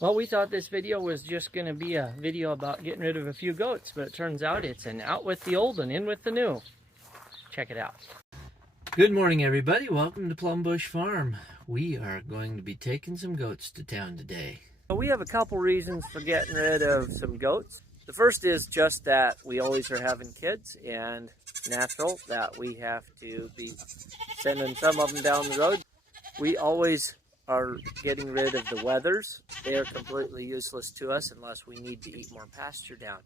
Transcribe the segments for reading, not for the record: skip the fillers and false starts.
Well, we thought this video was just going to be a video about getting rid of a few goats, but it turns out it's an out with the old and in with the new. Check it out. Good morning, everybody. Welcome to Plum Bush Farm. We are going to be taking some goats to town today. We have a couple reasons for getting rid of some goats. The first is just that we always are having kids, and natural that we have to be sending some of them down the road. We always are getting rid of the wethers. They are completely useless to us unless we need to eat more pasture down.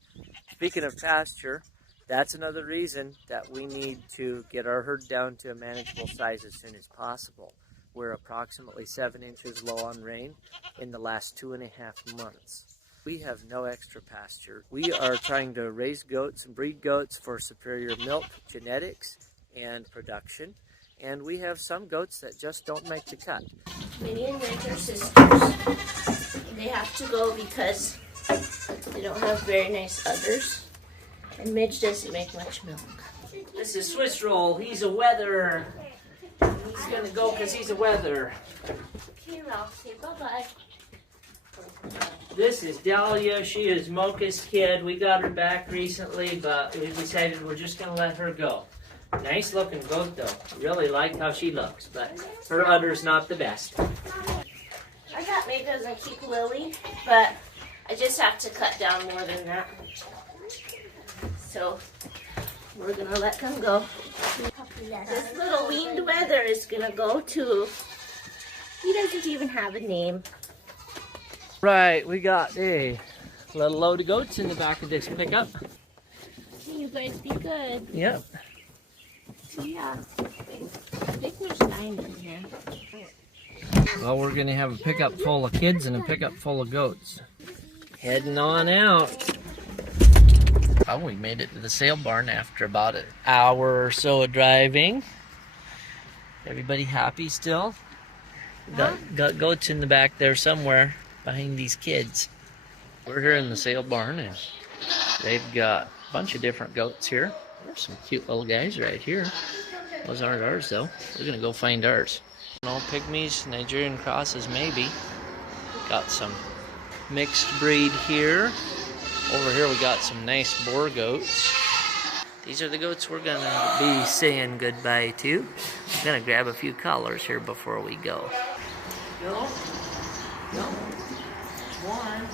Speaking of pasture, that's another reason that we need to get our herd down to a manageable size as soon as possible. We're approximately 7 inches low on rain in the last 2.5 months. We have no extra pasture. We are trying to raise goats and breed goats for superior milk, genetics, and production. And we have some goats that just don't make the cut. Minnie and Midge are sisters. They have to go because they don't have very nice udders. And Midge doesn't make much milk. This is Swiss Roll. He's a wether. He's gonna go because he's a wether. Okay, Ralph, say bye-bye. This is Dahlia. She is Mocha's kid. We got her back recently, but we decided we're just gonna let her go. Nice looking goat though. Really like how she looks, but her udder's not the best. I thought maybe I was gonna keep Lily, but I just have to cut down more than that. So we're gonna let him go. This little weaned wether is gonna go too. He doesn't even have a name. Right, we got a little load of goats in the back of this pickup. You guys be good. Yep. Yeah. I think there's 9 in here. Well, we're going to have a pickup full of kids and a pickup full of goats. Heading on out. Oh, we made it to the sale barn after about an hour or so of driving. Everybody happy still? Got goats in the back there somewhere behind these kids. We're here in the sale barn and they've got a bunch of different goats here. There's some cute little guys right here. Those aren't ours though. We're gonna go find ours. No pygmies, Nigerian crosses maybe. Got some mixed breed here. Over here we got some nice boar goats. These are the goats we're gonna be saying goodbye to. I'm gonna grab a few collars here before we go. Go. One.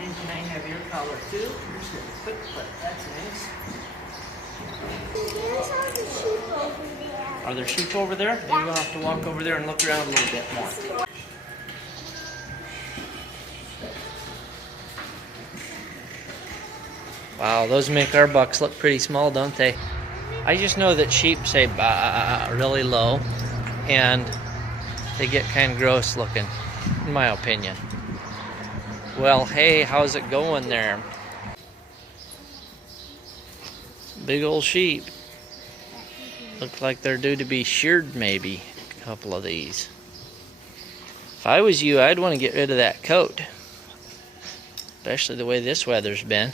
And can I have your collar too? Here's a quick clip. That's nice. Are there sheep over there? Maybe we'll have to walk over there and look around a little bit more. Wow, those make our bucks look pretty small, don't they? I just know that sheep say bah really low, and they get kind of gross looking, in my opinion. Well, hey, how's it going there? Big old sheep. Look like they're due to be sheared maybe, a couple of these. If I was you, I'd want to get rid of that coat. Especially the way this weather's been.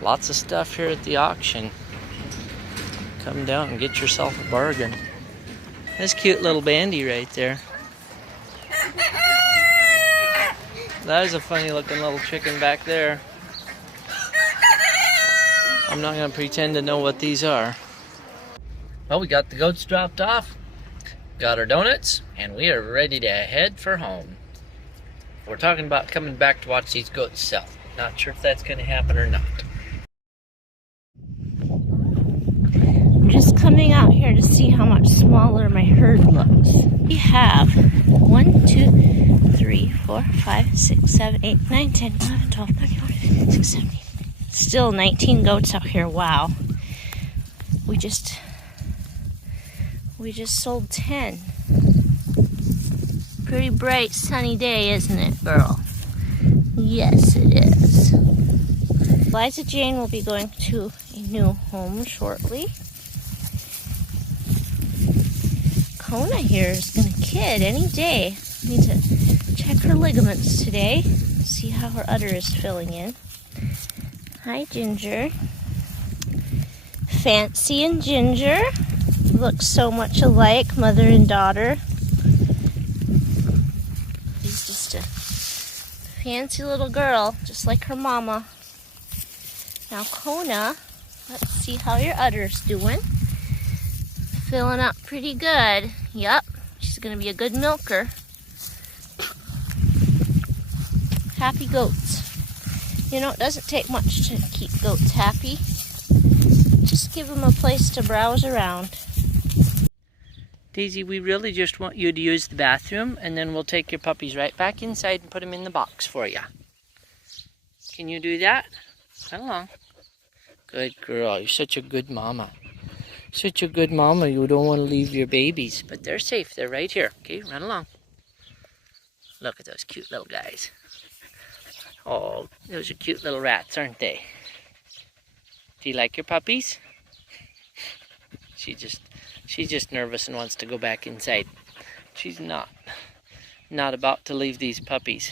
Lots of stuff here at the auction. Come down and get yourself a bargain. This cute little bandy right there. That is a funny looking little chicken back there. I'm not going to pretend to know what these are. Well, we got the goats dropped off, got our donuts, and we are ready to head for home. We're talking about coming back to watch these goats sell. Not sure if that's going to happen or not. I'm just coming out here to see how much smaller my herd looks. We have 1, 2, 3, 4, 5, 6, 7, 8, 9, 10, 11, 12, 13, 14, 15, 16, 17. Still 19 goats out here. Wow. We just sold 10. Pretty bright sunny day, isn't it, girl? Yes, it is. Liza Jane will be going to a new home shortly. Kona here is gonna kid any day. Need to check her ligaments today. See how her udder is filling in. Hi, Ginger. Fancy and Ginger look so much alike, mother and daughter. He's just a Fancy little girl, just like her mama. Now Kona, let's see how your udder's doing. Filling up pretty good. Yep, she's gonna be a good milker. Happy goats. You know, it doesn't take much to keep goats happy. Just give them a place to browse around. Daisy, we really just want you to use the bathroom, and then we'll take your puppies right back inside and put them in the box for you. Can you do that? Come along. Good girl. You're such a good mama. Such a good mama. You don't want to leave your babies, but they're safe. They're right here. Okay, run along. Look at those cute little guys. Oh, those are cute little rats, aren't they? Do you like your puppies? She's just nervous and wants to go back inside. She's not about to leave these puppies.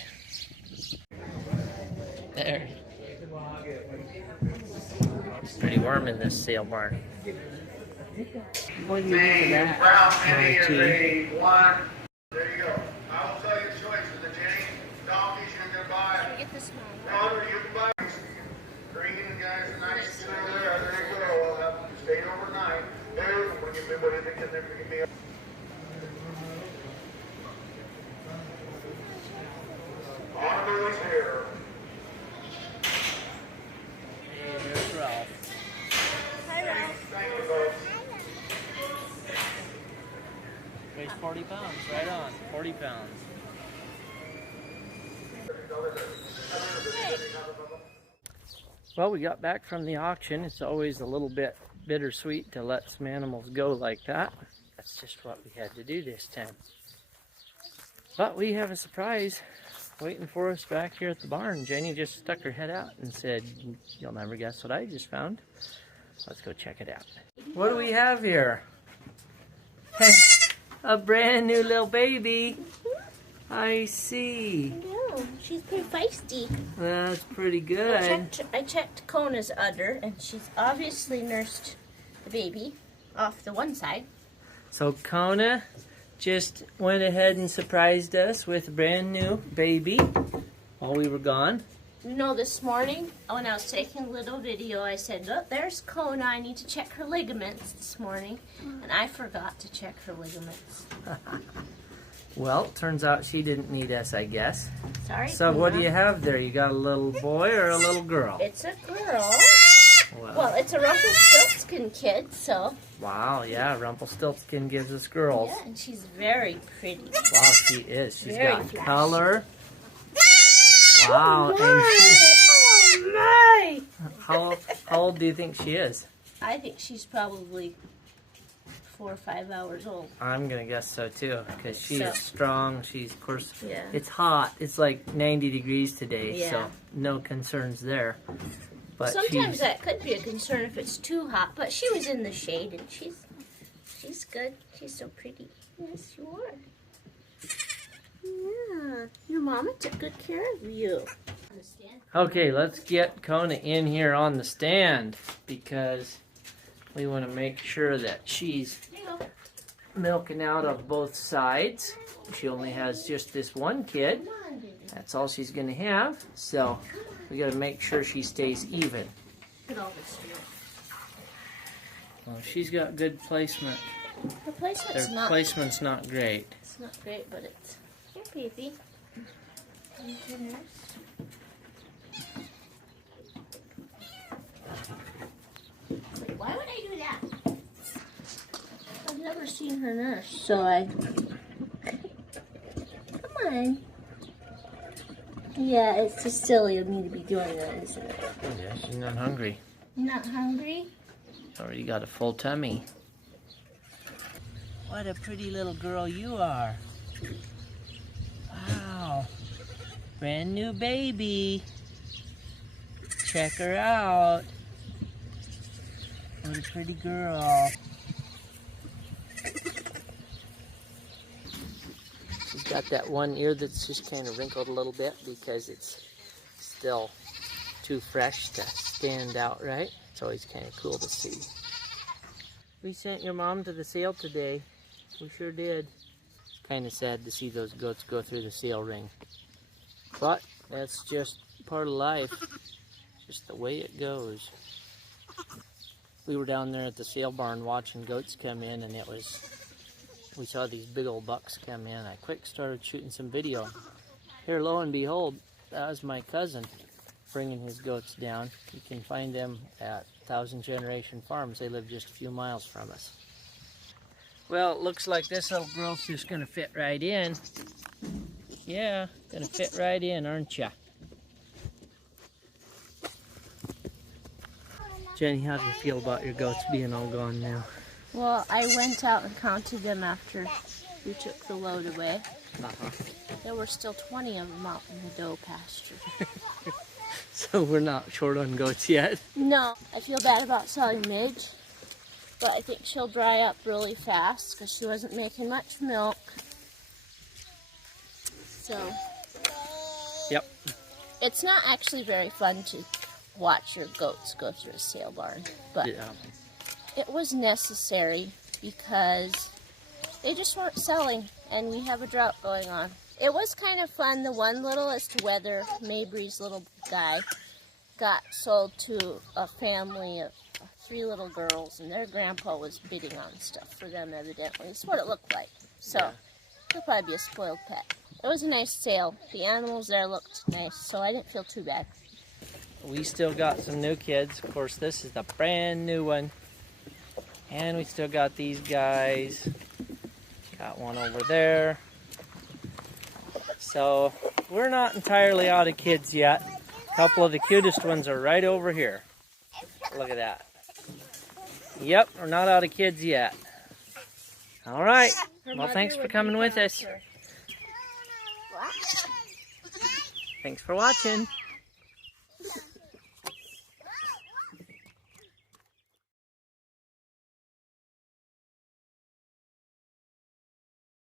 There. It's pretty warm in this sale barn. What do you think of that? There you go. I will tell you the choices. The Jenny donkeys you can buy. Get this one. Water you can buy. Green guys are nice. There you go. Stay overnight. There, we'll give me what I think they're going to be. On the way here. Hey, there's Ralph. Hi, Ralph. Thank you, folks. Weighs 40 pounds, right on. 40 pounds. Well, we got back from the auction. It's always a little bit bittersweet to let some animals go like that. That's just what we had to do this time. But we have a surprise waiting for us back here at the barn. Jenny just stuck her head out and said, "You'll never guess what I just found." Let's go check it out. What do we have here? Hey, a brand new little baby. I see. No, she's pretty feisty. That's pretty good. I checked Kona's udder, and she's obviously nursed the baby off the one side. So Kona just went ahead and surprised us with a brand new baby while we were gone. You know, this morning when I was taking a little video, I said, "Look, there's Kona. I need to check her ligaments this morning," and I forgot to check her ligaments. Well, turns out she didn't need us, I guess. Sorry, So Kona. what do you have there? You got a little boy or a little girl? It's a girl. Well, Well, it's a Rumpelstiltskin kid, so. wow, yeah, Rumpelstiltskin gives us girls. Yeah, and she's very pretty. Wow, she is. She's Very got flashy. color. Wow, and Oh my! how old do you think she is? I think she's probably 4 or 5 hours old. I'm gonna guess so too, because she's So- strong. She's, of course, Yeah. it's hot. It's like 90 degrees today, Yeah. so no concerns there. But Sometimes she's, that could be a concern if it's too hot, but she was in the shade and she's good. She's so pretty. Yes, you are. Yeah, your mama took good care of you. okay, let's get Kona in here on the stand because we want to make sure that she's milking out of both sides. She only has just this one kid. That's all she's going to have, so we got to make sure she stays even. Look at all this here. Well, she's got good placement. The placement's Their not. placement's not great. It's not great, but it's here, baby. Here's your nurse. Wait, why would I do that? I've never seen her nurse, so I. Come on. Yeah, it's just silly of me to be doing that, isn't it? Yeah, she's not hungry. You're not hungry? Already got a full tummy. What a pretty little girl you are. Wow. Brand new baby. Check her out. What a pretty girl. She's got that one ear that's just kind of wrinkled a little bit because it's still too fresh to stand out right. It's always kind of cool to see. We sent your mom to the sale today. We sure did. It's kind of sad to see those goats go through the sale ring. But That's just part of life. Just the way it goes. We were down there at the sale barn watching goats come in, and we saw these big old bucks come in. I quick started shooting some video. Here, lo and behold, that was my cousin bringing his goats down. You can find them at 1000 Generation Farms. They live just a few miles from us. Well, it looks like this little girl's just gonna fit right in. Yeah, gonna fit right in, aren't ya? Jenny, how do you feel about your goats being all gone now? Well, I went out and counted them after we took the load away. There were still 20 of them out in the doe pasture. So we're not short on goats yet? No, I feel bad about selling Midge, but I think she'll dry up really fast because she wasn't making much milk. So, yep. It's not actually very fun to watch your goats go through a sale barn, but Yeah. It was necessary because they just weren't selling and we have a drought going on. It was kind of fun. The one little as to whether Mabry's little guy got sold to a family of 3 little girls, and their grandpa was bidding on stuff for them, evidently. That's what it looked like. So, Yeah. He'll probably be a spoiled pet. It was a nice sale. The animals there looked nice, so I didn't feel too bad. We still got some new kids. Of course, this is the brand new one. And we still got these guys. Got one over there. So, we're not entirely out of kids yet. A couple of the cutest ones are right over here. Look at that. Yep, we're not out of kids yet. All right. Well, thanks for coming with us. Thanks for watching.